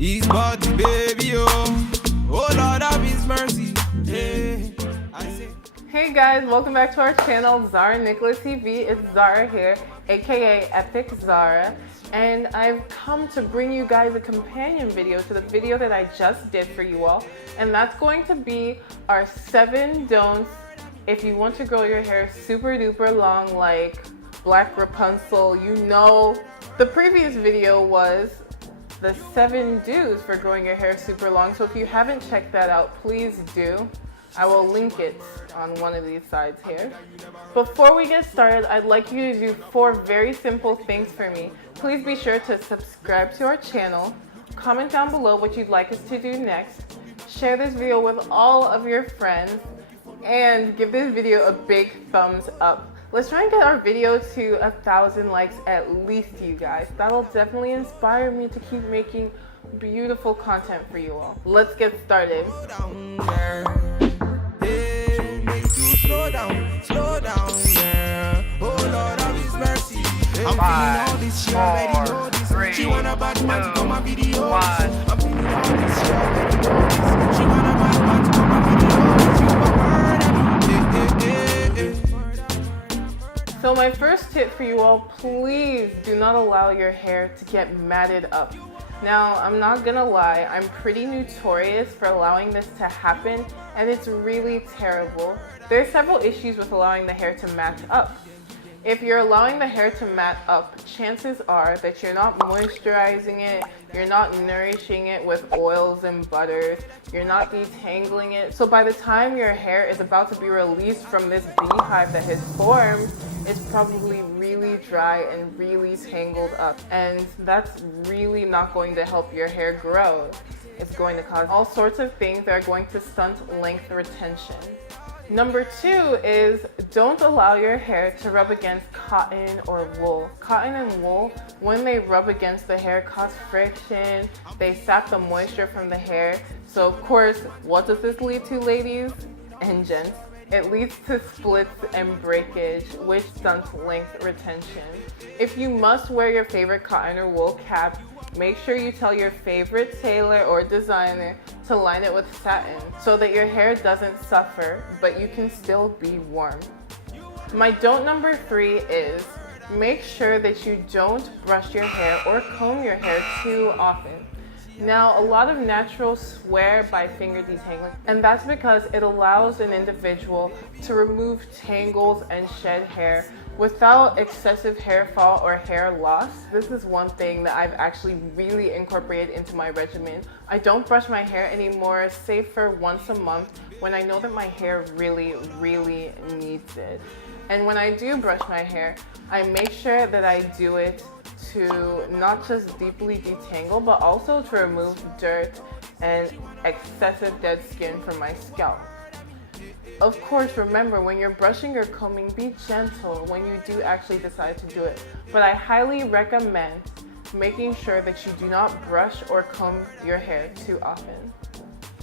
His body, baby, oh Lord of His mercy. Hey, I say. Hey guys, welcome back to our channel, Zara Nicola TV. It's Zara here, aka Epic Zara, and I've come to bring you guys a companion video to the video that I just did for you all, and that's going to be our 7 don'ts if you want to grow your hair super duper long like Black Rapunzel. You know, the previous video was the 7 do's for growing your hair super long, so if you haven't checked that out, please do. I will link it on one of these sides here. Before we get started, I'd like you to do 4 very simple things for me. Please be sure to subscribe to our channel, comment down below what you'd like us to do next, share this video with all of your friends, and give this video a big thumbs up. Let's try and get our video to 1,000 likes at least, you guys. That'll definitely inspire me to keep making beautiful content for you all. Let's get started. Slow down, yeah. Oh Lord of His mercy. I'm feeling all this, she already know this. She want a bad man to come and video. I'm feeling all this, she already know this. She want a bad man to come and video. So my first tip for you all, please do not allow your hair to get matted up. Now, I'm not gonna lie, I'm pretty notorious for allowing this to happen, and it's really terrible. There are several issues with allowing the hair to mat up. If you're allowing the hair to mat up, chances are that you're not moisturizing it, you're not nourishing it with oils and butters, you're not detangling it. So by the time your hair is about to be released from this beehive that has formed, it's probably really dry and really tangled up. And that's really not going to help your hair grow. It's going to cause all sorts of things that are going to stunt length retention. Number 2 is don't allow your hair to rub against cotton or wool. Cotton and wool, when they rub against the hair, cause friction. They sap the moisture from the hair. So of course, what does this lead to, ladies and gents? It leads to splits and breakage, which stunts length retention. If you must wear your favorite cotton or wool cap, make sure you tell your favorite tailor or designer to line it with satin so that your hair doesn't suffer, but you can still be warm. My don't number 3 is make sure that you don't brush your hair or comb your hair too often. Now, a lot of naturals swear by finger detangling, and that's because it allows an individual to remove tangles and shed hair without excessive hair fall or hair loss. This is one thing that I've actually really incorporated into my regimen. I don't brush my hair anymore, save for once a month when I know that my hair really needs it. And when I do brush my hair, I make sure that I do it to not just deeply detangle, but also to remove dirt and excessive dead skin from my scalp. Of course, remember, when you're brushing or combing, be gentle when you do actually decide to do it. But I highly recommend making sure that you do not brush or comb your hair too often.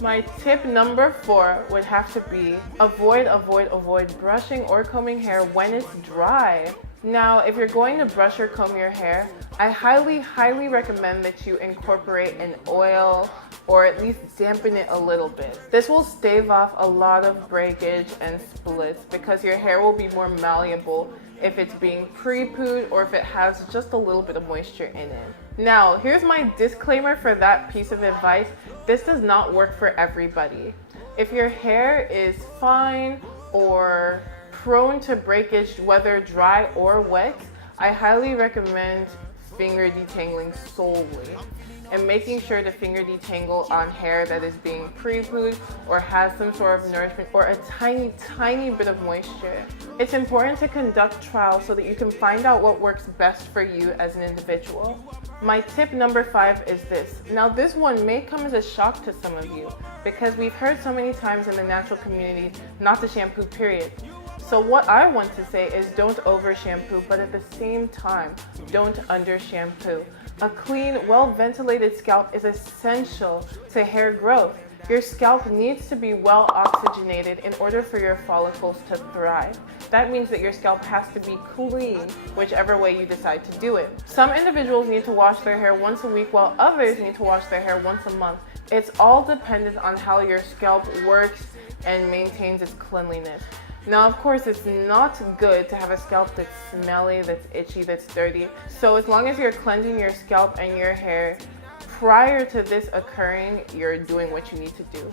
My tip number 4 would have to be avoid brushing or combing hair when it's dry. Now, if you're going to brush or comb your hair, I highly recommend that you incorporate an oil or at least dampen it a little bit. This will stave off a lot of breakage and splits because your hair will be more malleable if it's being pre-pooed or if it has just a little bit of moisture in it. Now, here's my disclaimer for that piece of advice. This does not work for everybody. If your hair is fine or prone to breakage, whether dry or wet, I highly recommend finger detangling solely and making sure to finger detangle on hair that is being pre-pooed or has some sort of nourishment or a tiny bit of moisture. It's important to conduct trials so that you can find out what works best for you as an individual. My tip number 5 is this. Now, this one may come as a shock to some of you because we've heard so many times in the natural community not to shampoo, period. So what I want to say is don't over shampoo, but at the same time, don't under shampoo. A clean, well-ventilated scalp is essential to hair growth. Your scalp needs to be well oxygenated in order for your follicles to thrive. That means that your scalp has to be clean, whichever way you decide to do it. Some individuals need to wash their hair once a week, while others need to wash their hair once a month. It's all dependent on how your scalp works and maintains its cleanliness. Now, of course, it's not good to have a scalp that's smelly, that's itchy, that's dirty. So as long as you're cleansing your scalp and your hair prior to this occurring, you're doing what you need to do.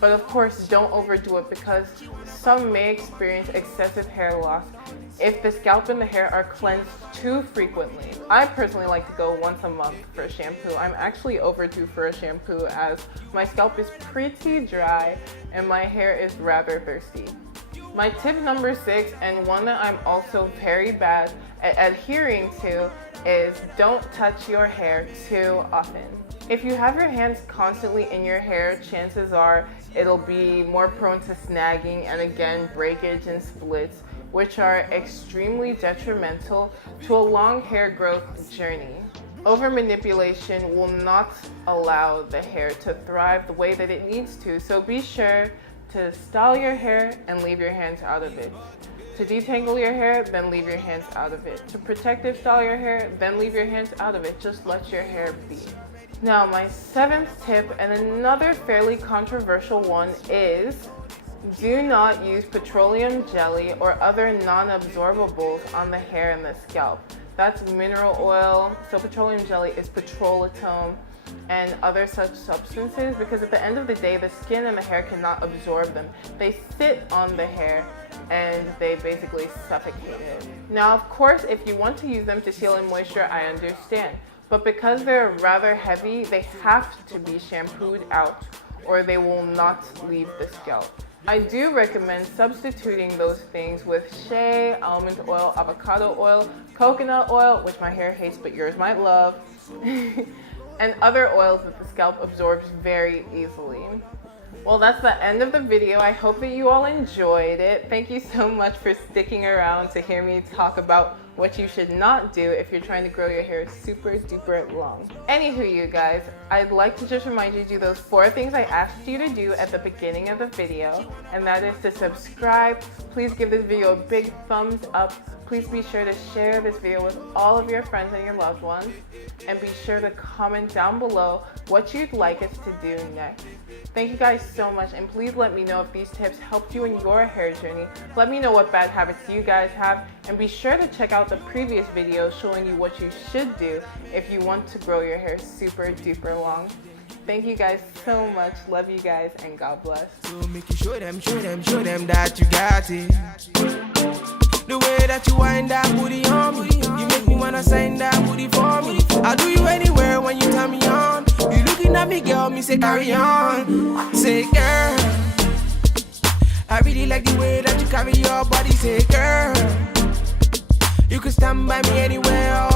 But of course, don't overdo it, because some may experience excessive hair loss if the scalp and the hair are cleansed too frequently. I personally like to go once a month for a shampoo. I'm actually overdue for a shampoo as my scalp is pretty dry and my hair is rather thirsty. My tip number 6, and one that I'm also very bad at adhering to, is don't touch your hair too often. If you have your hands constantly in your hair, chances are it'll be more prone to snagging and again breakage and splits, which are extremely detrimental to a long hair growth journey. Over manipulation will not allow the hair to thrive the way that it needs to, so be sure to style your hair and leave your hands out of it. To detangle your hair, then leave your hands out of it. To protective style your hair, then leave your hands out of it. Just let your hair be. Now, my 7th tip, and another fairly controversial one, is do not use petroleum jelly or other non-absorbables on the hair and the scalp. That's mineral oil. So petroleum jelly is petrolatum and other such substances, because at the end of the day, the skin and the hair cannot absorb them. They sit on the hair and they basically suffocate it. Now, of course, if you want to use them to seal in moisture, I understand. But because they're rather heavy, they have to be shampooed out or they will not leave the scalp. I do recommend substituting those things with shea, almond oil, avocado oil, coconut oil, which my hair hates but yours might love, and other oils that the scalp absorbs very easily. Well, that's the end of the video. I hope that you all enjoyed it. Thank you so much for sticking around to hear me talk about what you should not do if you're trying to grow your hair super duper long. Anywho, you guys, I'd like to just remind you to do those 4 things I asked you to do at the beginning of the video, and that is to subscribe. Please give this video a big thumbs up. Please be sure to share this video with all of your friends and your loved ones, and be sure to comment down below what you'd like us to do next. Thank you guys so much, and please let me know if these tips helped you in your hair journey. Let me know what bad habits you guys have, and be sure to check out the previous videos showing you what you should do if you want to grow your hair super duper long. Thank you guys so much. Love you guys, and God bless. So make you show them that you got it. The way that you wind that booty on me, you make me wanna sign that booty for me. I'll do you anywhere when you turn me on. You looking at me, girl, me say carry on. Say girl, I really like the way that you carry your body. Say girl, you can stand by me anywhere.